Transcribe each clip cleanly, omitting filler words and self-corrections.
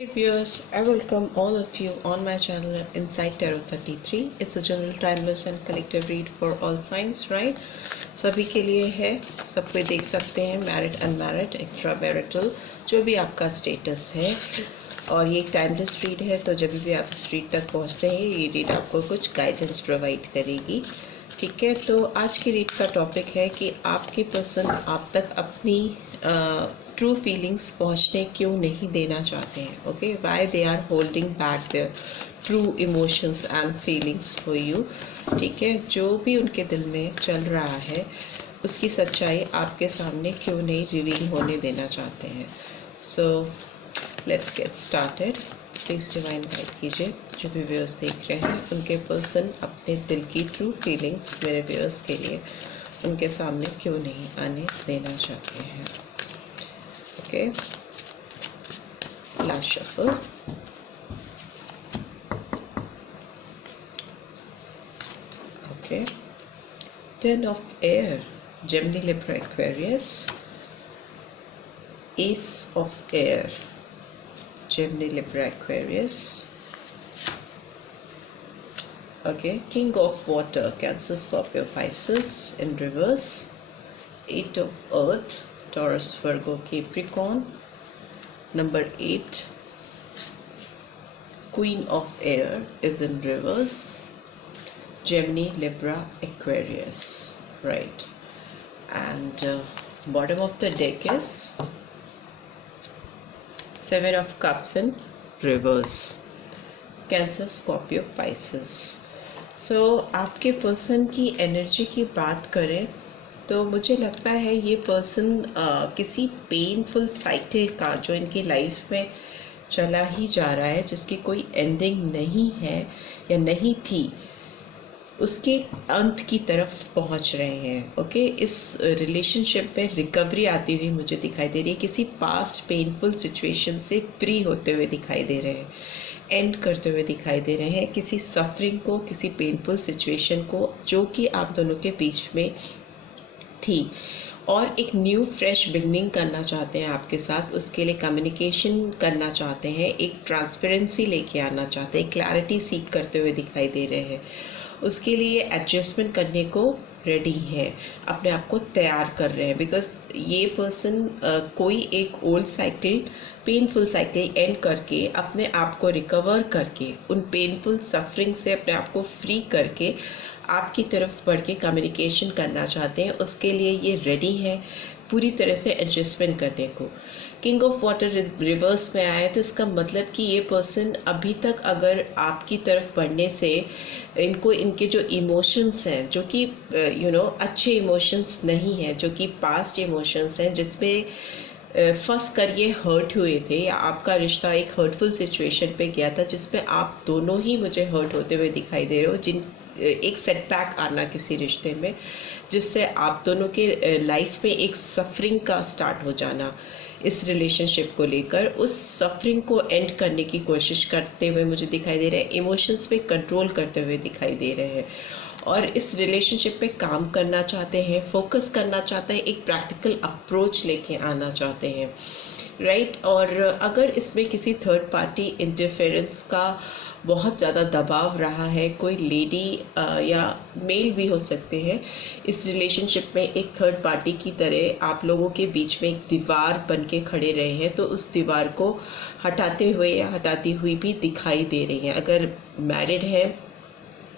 Hey viewers, I welcome all of you on my channel Insight Tarot 33. It's a general timeless and collective read for all signs, right? सभी के लिए है, सब कोई देख सकते हैं, मैरिड अनमैरिड एक्स्ट्रा मैरिटल, जो भी आपका स्टेटस है। और ये एक टाइमलेस रीड है, तो जब भी आप इस रीड तक पहुंचते हैं ये रीड आपको कुछ गाइडेंस प्रोवाइड करेगी। ठीक है, तो आज की रीड का टॉपिक है कि आपके पर्सन आप तक अपनी ट्रू फीलिंग्स पहुंचने क्यों नहीं देना चाहते हैं। Okay, why they are holding back their true emotions and feelings for you. ठीक है, जो भी उनके दिल में चल रहा है उसकी सच्चाई आपके सामने क्यों नहीं रिवील होने देना चाहते हैं। So let's get started. Please divine guide कीजिए, जो भी व्यूअर्स देख रहे हैं उनके पर्सन अपने दिल की ट्रू फीलिंग्स मेरे व्यूअर्स के लिए उनके सामने क्यों नहीं आने देना चाहते हैं। Okay, last shuffle. Okay, 10 of air, Gemini, Libra, Aquarius, S of air, Gemini, Libra, Aquarius. Okay, King of Water, Cancer, Scorpio, Pisces in reverse. 8 of Earth, Taurus, Virgo, Capricorn. Number 8, Queen of Air is in reverse. Gemini, Libra, Aquarius. Right. And bottom of the deck is 7 of Cups in reverse. Cancer, Scorpio, Pisces. So आपके person की energy की बात करें तो मुझे लगता है ये पर्सन किसी पेनफुल साइकिल का जो इनकी लाइफ में चला ही जा रहा है, जिसकी कोई एंडिंग नहीं है या नहीं थी, उसके अंत की तरफ पहुंच रहे हैं। ओके, इस रिलेशनशिप में रिकवरी आती हुई मुझे दिखाई दे रही है, किसी पास्ट पेनफुल सिचुएशन से फ्री होते हुए दिखाई दे रहे हैं, एंड करते हुए दिखाई दे रहे हैं किसी सफरिंग को, किसी पेनफुल सिचुएशन को जो कि आप दोनों के बीच में थी, और एक न्यू फ्रेश बिगनिंग करना चाहते हैं आपके साथ। उसके लिए कम्युनिकेशन करना चाहते हैं, एक ट्रांसपेरेंसी लेके आना चाहते हैं, क्लैरिटी सीख करते हुए दिखाई दे रहे हैं। उसके लिए एडजस्टमेंट करने को रेडी है, अपने आप को तैयार कर रहे हैं, बिकॉज ये पर्सन कोई एक old cycle, painful cycle and करके अपने आप को रिकवर करके, उन पेनफुल सफरिंग से अपने आप को फ्री करके आपकी तरफ बढ़ के कम्युनिकेशन करना चाहते हैं। उसके लिए ये रेडी है पूरी तरह से एडजस्टमेंट करने को। किंग ऑफ वाटर रिवर्स में आया है, तो इसका मतलब कि ये पर्सन अभी तक अगर आपकी तरफ बढ़ने से इनको इनके जो इमोशंस हैं, जो कि अच्छे इमोशंस नहीं हैं, जो कि पास्ट इमोशंस हैं जिसमें फंस कर ये हर्ट हुए थे, या आपका रिश्ता एक हर्टफुल सिचुएशन पे गया था जिसमें आप दोनों ही मुझे हर्ट होते हुए दिखाई दे रहे हो, जिन एक सेटबैक आना किसी रिश्ते में जिससे आप दोनों के लाइफ में एक सफरिंग का स्टार्ट हो जाना इस रिलेशनशिप को लेकर, उस सफरिंग को एंड करने की कोशिश करते हुए मुझे दिखाई दे रहे हैं, इमोशंस पे कंट्रोल करते हुए दिखाई दे रहे हैं, और इस रिलेशनशिप पे काम करना चाहते हैं, फोकस करना चाहते हैं, एक प्रैक्टिकल अप्रोच लेके आना चाहते हैं, राइट। और अगर इसमें किसी थर्ड पार्टी इंटरफेरेंस का बहुत ज़्यादा दबाव रहा है, कोई लेडी या मेल भी हो सकते हैं, इस रिलेशनशिप में एक थर्ड पार्टी की तरह आप लोगों के बीच में एक दीवार बन के खड़े रहे हैं, तो उस दीवार को हटाते हुए या हटाती हुई भी दिखाई दे रही हैं। अगर मैरिड है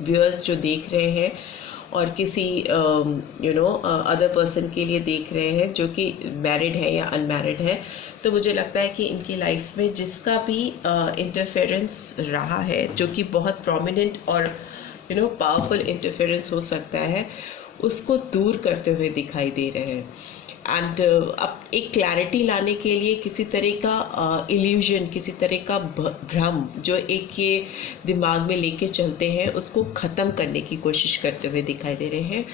व्यूअर्स जो देख रहे हैं और किसी अदर पर्सन के लिए देख रहे हैं जो कि मैरिड है या अनमैरिड है, तो मुझे लगता है कि इनकी लाइफ में जिसका भी इंटरफेरेंस रहा है, जो कि बहुत प्रोमिनेंट और पावरफुल इंटरफेरेंस हो सकता है, उसको दूर करते हुए दिखाई दे रहे हैं। एंड अब एक क्लैरिटी लाने के लिए किसी तरह का इल्यूजन, किसी तरह का भ्रम जो एक ये दिमाग में लेके चलते हैं, उसको ख़त्म करने की कोशिश करते हुए दिखाई दे रहे हैं।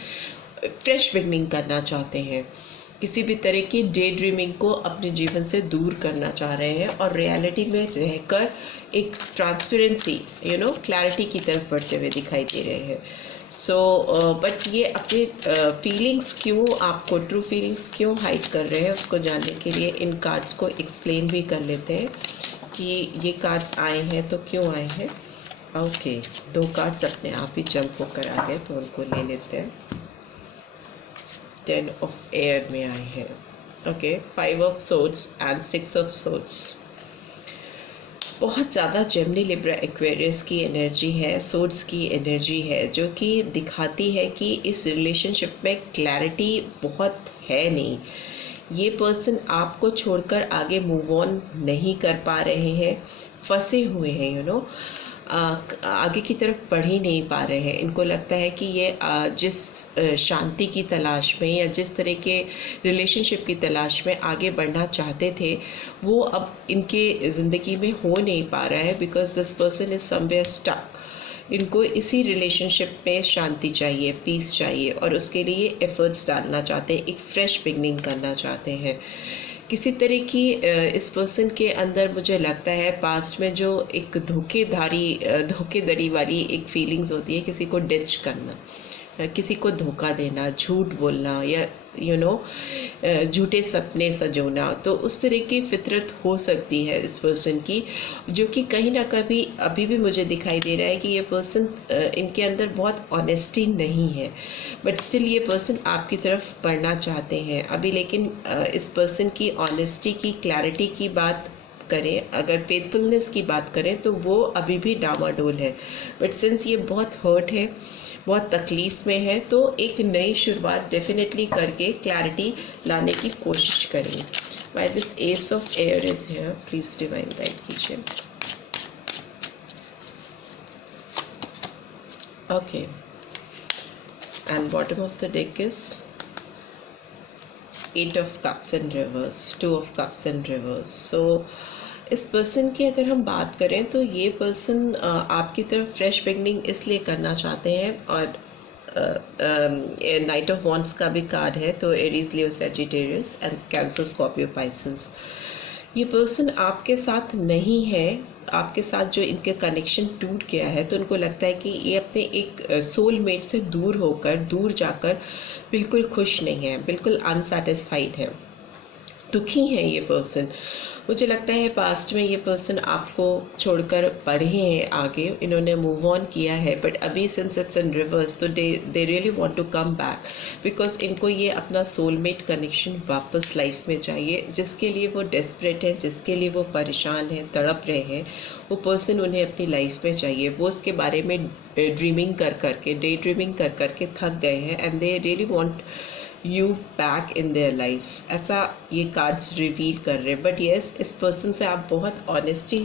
फ्रेश बिगनिंग करना चाहते हैं, किसी भी तरह की डे ड्रीमिंग को अपने जीवन से दूर करना चाह रहे हैं और रियलिटी में रहकर एक ट्रांसपेरेंसी क्लैरिटी की तरफ बढ़ते हुए दिखाई दे रहे हैं। सो बट ये अपने फीलिंग्स क्यों, आपको ट्रू फीलिंग्स क्यों हाइड कर रहे हैं, उसको जानने के लिए इन कार्ड्स को एक्सप्लेन भी कर लेते हैं कि ये कार्ड्स आए हैं तो क्यों आए हैं। ओके, 2 कार्ड्स अपने आप ही जंप होकर आ गए तो उनको ले लेते हैं। 10 ऑफ एयर में आए हैं। Okay, 5 of swords and 6 of swords. बहुत ज़्यादा जेमिनी लिब्रा एक्वेरियस की एनर्जी है, सोर्ड्स की एनर्जी है, जो कि दिखाती है कि इस रिलेशनशिप में क्लैरिटी बहुत है नहीं। ये पर्सन आपको छोड़कर आगे मूव ऑन नहीं कर पा रहे हैं, फंसे हुए हैं, यू नो, आगे की तरफ बढ़ ही नहीं पा रहे हैं। इनको लगता है कि ये जिस शांति की तलाश में या जिस तरह के रिलेशनशिप की तलाश में आगे बढ़ना चाहते थे, वो अब इनके ज़िंदगी में हो नहीं पा रहा है, because this person is somewhere stuck. इनको इसी रिलेशनशिप में शांति चाहिए, पीस चाहिए, और उसके लिए एफर्ट्स डालना चाहते हैं, एक फ्रेश बिगनिंग करना चाहते हैं। किसी तरह की इस पर्सन के अंदर मुझे लगता है पास्ट में जो एक धोखेधड़ी वाली एक फीलिंग्स होती है, किसी को डिच करना, किसी को धोखा देना, झूठ बोलना, या यू नो झूठे सपने सजोना, तो उस तरह की फितरत हो सकती है इस पर्सन की, जो कि कहीं ना कहीं अभी भी मुझे दिखाई दे रहा है कि ये पर्सन इनके अंदर बहुत ऑनेस्टी नहीं है, बट स्टिल ये पर्सन आपकी तरफ बढ़ना चाहते हैं अभी। लेकिन इस पर्सन की ऑनेस्टी की, क्लैरिटी की बात करें, अगर फेथफुलनेस की बात करें, तो वो अभी भी डामाडोल है। बट सिंस ये बहुत हर्ट है, बहुत तकलीफ़ में है, तो एक नई शुरुआत डेफिनेटली करके क्लैरिटी लाने की कोशिश करें। By this ace of air is here, please divine guide कीजिए। Okay, and bottom of the deck is 8 of cups and reverse, 2 of cups and reverse. So इस पर्सन की अगर हम बात करें तो ये पर्सन आपकी तरफ फ्रेश बिगनिंग इसलिए करना चाहते हैं, और नाइट ऑफ वॉन्ड्स का भी कार्ड है, तो Aries, Leo, Sagittarius and cancer, Scorpio, Pisces. ये पर्सन आपके साथ नहीं है, आपके साथ जो इनके कनेक्शन टूट गया है, तो उनको लगता है कि ये अपने एक सोलमेट से दूर जाकर बिल्कुल खुश नहीं है, बिल्कुल अनसेटिस्फाइड है, दुखी है ये पर्सन। मुझे लगता है पास्ट में ये पर्सन आपको छोड़कर बढ़े हैं आगे, इन्होंने मूव ऑन किया है, बट अभी सिंस इट्स इन रिवर्स, तो they really want to come back, because इनको ये अपना सोलमेट कनेक्शन वापस लाइफ में चाहिए, जिसके लिए वो डेस्परेट है, जिसके लिए वो परेशान है, तड़प रहे हैं। वो पर्सन उन्हें अपनी लाइफ में चाहिए। वो उसके बारे में ड्रीमिंग कर करके, डे ड्रीमिंग कर करके थक गए हैं, and they really want you back in their life, ऐसा ये कार्ड्स रिवील कर रहे हैं। बट येस, इस पर्सन से आप बहुत ऑनेस्टी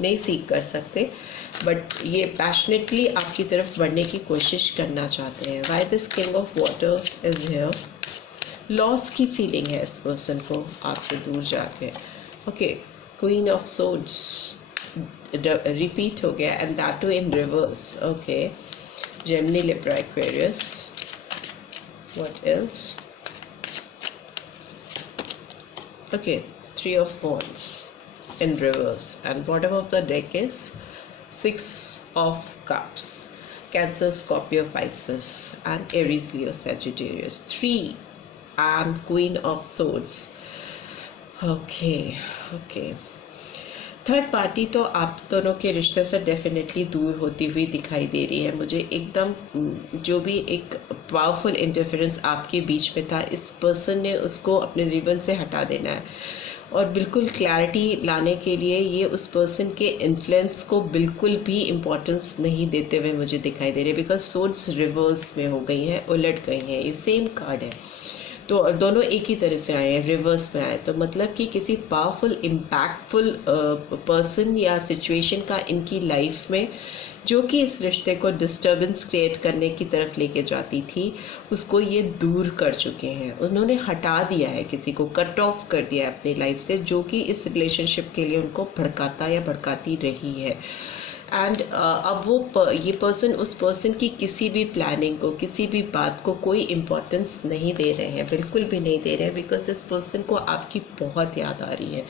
नहीं सीख कर सकते, बट ये पैशनेटली आपकी तरफ बढ़ने की कोशिश करना चाहते हैं। Why this king of water is here, loss की फीलिंग है इस पर्सन को आपसे दूर जाके। Okay, queen of swords repeat हो गया, and that too in reverse. Okay, Gemini, Libra, Aquarius, what else? Okay, 3 of wands in reverse, and bottom of the deck is 6 of cups, Cancer, Scorpio, Pisces and Aries, Leo, Sagittarius. 3 and Queen of Swords. Okay, third party तो आप दोनों के रिश्ते से definitely दूर होती हुई दिखाई दे रही है मुझे। एकदम जो भी एक पावरफुल इंटरफेरेंस आपके बीच में था, इस पर्सन ने उसको अपने जीवन से हटा देना है, और बिल्कुल क्लैरिटी लाने के लिए ये उस पर्सन के इन्फ्लुएंस को बिल्कुल भी इम्पोर्टेंस नहीं देते हुए मुझे दिखाई दे रहे, बिकॉज सोर्ड्स रिवर्स में हो गई हैं, उलट गई हैं। ये सेम कार्ड है, तो दोनों एक ही तरह से आए हैं, रिवर्स में आए, तो मतलब कि किसी पावरफुल इम्पैक्टफुल पर्सन या सिचुएशन का इनकी लाइफ में, जो कि इस रिश्ते को डिस्टर्बेंस क्रिएट करने की तरफ लेके जाती थी, उसको ये दूर कर चुके हैं। उन्होंने हटा दिया है, किसी को कट ऑफ कर दिया है अपनी लाइफ से, जो कि इस रिलेशनशिप के लिए उनको भड़काता या भड़काती रही है। एंड अब वो ये पर्सन उस पर्सन की किसी भी प्लानिंग को, किसी भी बात को कोई इम्पोर्टेंस नहीं दे रहे हैं, बिल्कुल भी नहीं दे रहे हैं, बिकॉज इस पर्सन को आपकी बहुत याद आ रही है।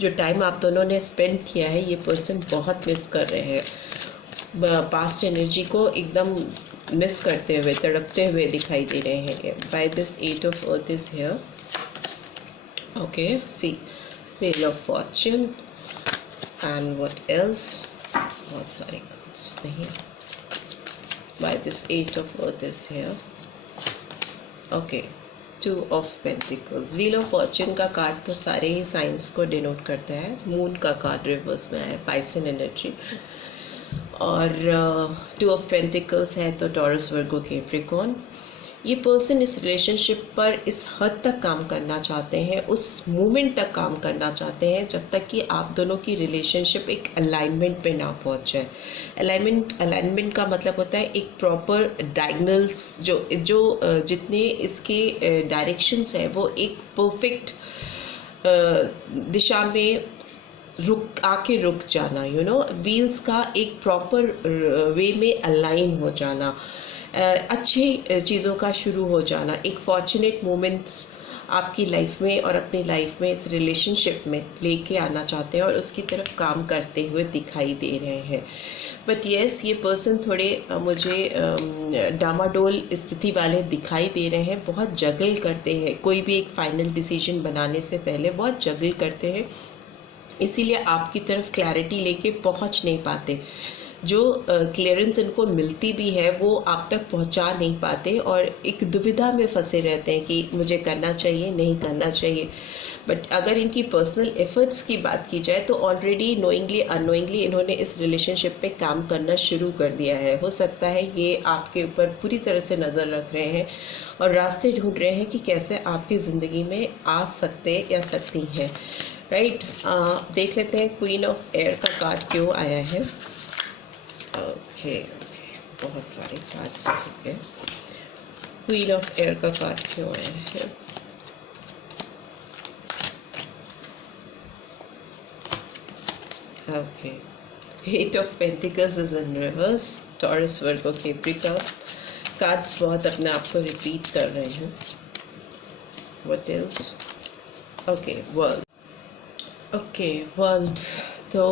जो टाइम आप दोनों ने स्पेंड किया है, ये पर्सन बहुत मिस कर रहे हैं, पास्ट एनर्जी को एकदम मिस करते हुए, तड़पते हुए दिखाई दे रहे हैं। By this 8 of earth is here. Okay, see wheel of fortune, and what else, बहुत सारे कार्ड्स नहीं, by this age of earth is here, okay, 2 of pentacles. Wheel of fortune का कार्ड तो सारे ही साइंस को डिनोट करता है। Moon का कार्ड रिवर्स में है, पाइसन एनर्जी, और 2 ऑफ पेंटिकल्स है तो टॉरस, वर्गो, कैप्रिकॉर्न। ये पर्सन इस रिलेशनशिप पर इस हद तक काम करना चाहते हैं, उस मोमेंट तक काम करना चाहते हैं जब तक कि आप दोनों की रिलेशनशिप एक अलाइनमेंट पे ना पहुंच जाए। अलाइनमेंट का मतलब होता है एक प्रॉपर डायगोनल्स, जो जितने इसके डायरेक्शंस है वो एक परफेक्ट दिशा में रुक जाना, व्हील्स का एक प्रॉपर वे में अलाइन हो जाना, अच्छी चीज़ों का शुरू हो जाना, एक फॉर्चुनेट मोमेंट्स आपकी लाइफ में और अपनी लाइफ में इस रिलेशनशिप में लेके आना चाहते हैं और उसकी तरफ काम करते हुए दिखाई दे रहे हैं। बट येस, ये पर्सन थोड़े मुझे डामाडोल स्थिति वाले दिखाई दे रहे हैं, बहुत जगल करते हैं, कोई भी एक फाइनल डिसीजन बनाने से पहले बहुत जगल करते हैं, इसीलिए आपकी तरफ क्लैरिटी लेके पहुंच नहीं पाते। जो क्लियरेंस इनको मिलती भी है वो आप तक पहुंचा नहीं पाते और एक दुविधा में फंसे रहते हैं कि मुझे करना चाहिए नहीं करना चाहिए। बट अगर इनकी पर्सनल एफर्ट्स की बात की जाए तो ऑलरेडी नोइंगली अननोइंगली इन्होंने इस रिलेशनशिप पे काम करना शुरू कर दिया है। हो सकता है ये आपके ऊपर पूरी तरह से नज़र रख रहे हैं और रास्ते ढूंढ रहे हैं कि कैसे आपकी ज़िंदगी में आ सकते या सकती हैं, राइट। देख लेते हैं क्वीन ऑफ एयर का कार्ड क्यों आया है। ओके, बहुत सारे कार्ड्स हैं। क्वीन ऑफ एयर का कार्ड क्यों आया है। Okay, 8 of pentacles is in reverse, taurus, Virgo, Capricorn. Cards बहुत अपने आप को रिपीट कर रहे हैं। What else, okay, world. Okay, world तो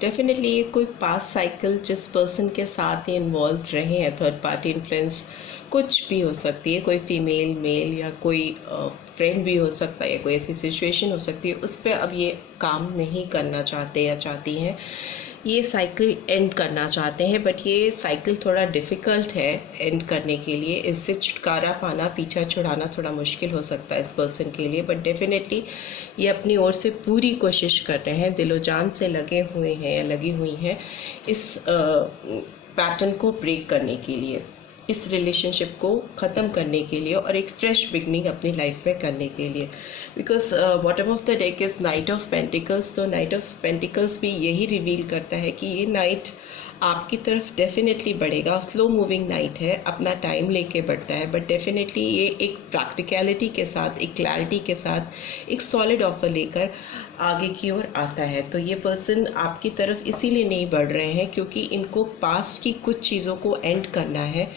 डेफिनेटली ये कोई पास्ट साइकिल जिस पर्सन के साथ ये इन्वॉल्व रहे हैं, थर्ड पार्टी इन्फ्लुएंस कुछ भी हो सकती है, कोई फीमेल मेल या कोई फ्रेंड भी हो सकता है या कोई ऐसी सिचुएशन हो सकती है, उस पर अब ये काम नहीं करना चाहते या चाहती हैं, ये साइकिल एंड करना चाहते हैं। बट ये साइकिल थोड़ा डिफ़िकल्ट है एंड करने के लिए, इससे छुटकारा पाना, पीछा छुड़ाना थोड़ा मुश्किल हो सकता है इस पर्सन के लिए। बट डेफिनेटली ये अपनी ओर से पूरी कोशिश कर रहे हैं, दिलो जान से लगे हुए हैं या लगी हुई हैं इस पैटर्न को ब्रेक करने के लिए, इस रिलेशनशिप को ख़त्म करने के लिए और एक फ्रेश बिगनिंग अपनी लाइफ में करने के लिए। Because bottom of the deck is night of pentacles, तो नाइट ऑफ पेंटिकल्स भी यही रिवील करता है कि ये नाइट आपकी तरफ डेफिनेटली बढ़ेगा। स्लो मूविंग नाइट है, अपना टाइम लेके बढ़ता है, बट डेफिनेटली ये एक प्रैक्टिकलिटी के साथ, एक क्लैरिटी के साथ, एक सॉलिड ऑफर लेकर आगे की ओर आता है। तो ये पर्सन आपकी तरफ इसीलिए नहीं बढ़ रहे हैं क्योंकि इनको पास्ट की कुछ चीज़ों को एंड करना है,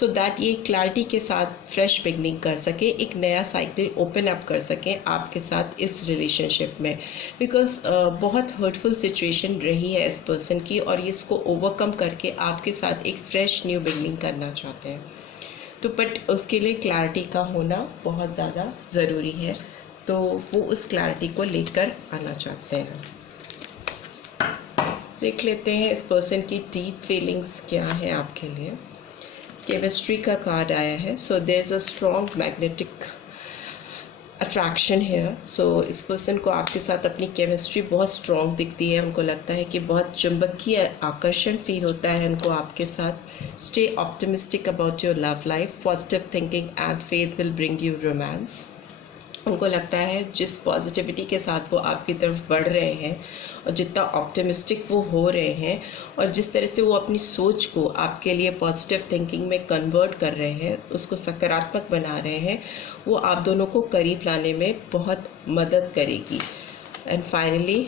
सो दैट ये क्लैरिटी के साथ फ्रेश बिगनिंग कर सके, एक नया साइकिल ओपन अप कर सकें आपके साथ इस रिलेशनशिप में। बिकॉज बहुत हर्टफुल सिचुएशन रही है इस पर्सन की और इसको ओवरकम करके आपके साथ एक फ्रेश न्यू बिगनिंग करना चाहते हैं। तो बट उसके लिए क्लैरिटी का होना बहुत ज़्यादा ज़रूरी है, तो वो उस क्लैरिटी को लेकर आना चाहते हैं। देख लेते हैं इस पर्सन की डीप फीलिंग्स क्या है आपके लिए। केमिस्ट्री का कार्ड आया है, so there is a strong magnetic attraction है। सो इस पर्सन को आपके साथ अपनी केमिस्ट्री बहुत स्ट्रॉन्ग दिखती है, उनको लगता है कि बहुत चुंबकीय आकर्षण फील होता है उनको आपके साथ। Stay optimistic about your love life, positive thinking and faith will bring you romance. उनको लगता है जिस पॉजिटिविटी के साथ वो आपकी तरफ बढ़ रहे हैं और जितना ऑप्टिमिस्टिक वो हो रहे हैं और जिस तरह से वो अपनी सोच को आपके लिए पॉजिटिव थिंकिंग में कन्वर्ट कर रहे हैं, उसको सकारात्मक बना रहे हैं, वो आप दोनों को करीब लाने में बहुत मदद करेगी। And finally,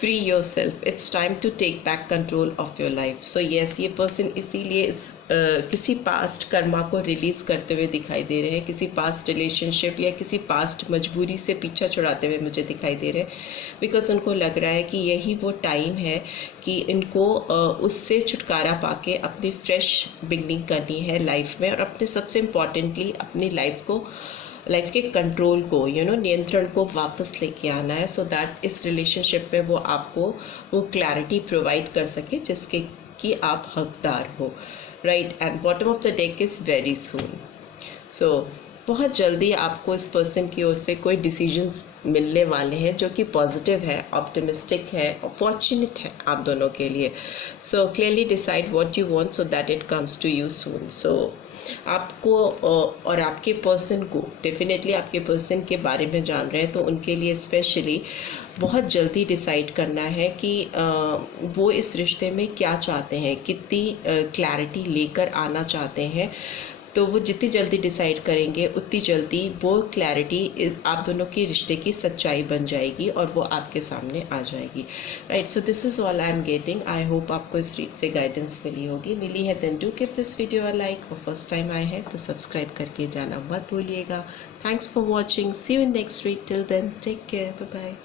free yourself, it's time to take back control of your life. So yes, ये पर्सन इसीलिए किसी पास्ट कर्मा को रिलीज़ करते हुए दिखाई दे रहे हैं, किसी पास्ट रिलेशनशिप या किसी पास्ट मजबूरी से पीछा छुड़ाते हुए मुझे दिखाई दे रहे हैं। बिकॉज उनको लग रहा है कि यही वो टाइम है कि इनको उससे छुटकारा पाके अपनी फ्रेश बिगनिंग करनी है लाइफ में और अपने सबसे इम्पॉर्टेंटली अपनी लाइफ को लाइफ के कंट्रोल को नियंत्रण को वापस लेके आना है, सो दैट इस रिलेशनशिप में वो आपको वो क्लैरिटी प्रोवाइड कर सके जिसके कि आप हकदार हो, right. And bottom of the deck is very soon. So बहुत जल्दी आपको इस पर्सन की ओर से कोई डिसीजंस मिलने वाले हैं जो कि पॉजिटिव है, ऑप्टिमिस्टिक है, फॉर्चुनेट है आप दोनों के लिए। So clearly decide what you want so that it comes to you soon. So आपको और आपके पर्सन को, डेफिनेटली आपके पर्सन के बारे में जान रहे हैं तो उनके लिए स्पेशली बहुत जल्दी डिसाइड करना है कि वो इस रिश्ते में क्या चाहते हैं, कितनी क्लैरिटी लेकर आना चाहते हैं। तो वो जितनी जल्दी डिसाइड करेंगे उतनी जल्दी वो क्लैरिटी आप दोनों की रिश्ते की सच्चाई बन जाएगी और वो आपके सामने आ जाएगी, right. So this is all I am getting. I hope आपको इस रीड से गाइडेंस मिली है then do give this video a like, और फर्स्ट टाइम आए हैं तो सब्सक्राइब करके जाना मत भूलिएगा। Thanks for watching, see you in next read, till then take care, bye bye.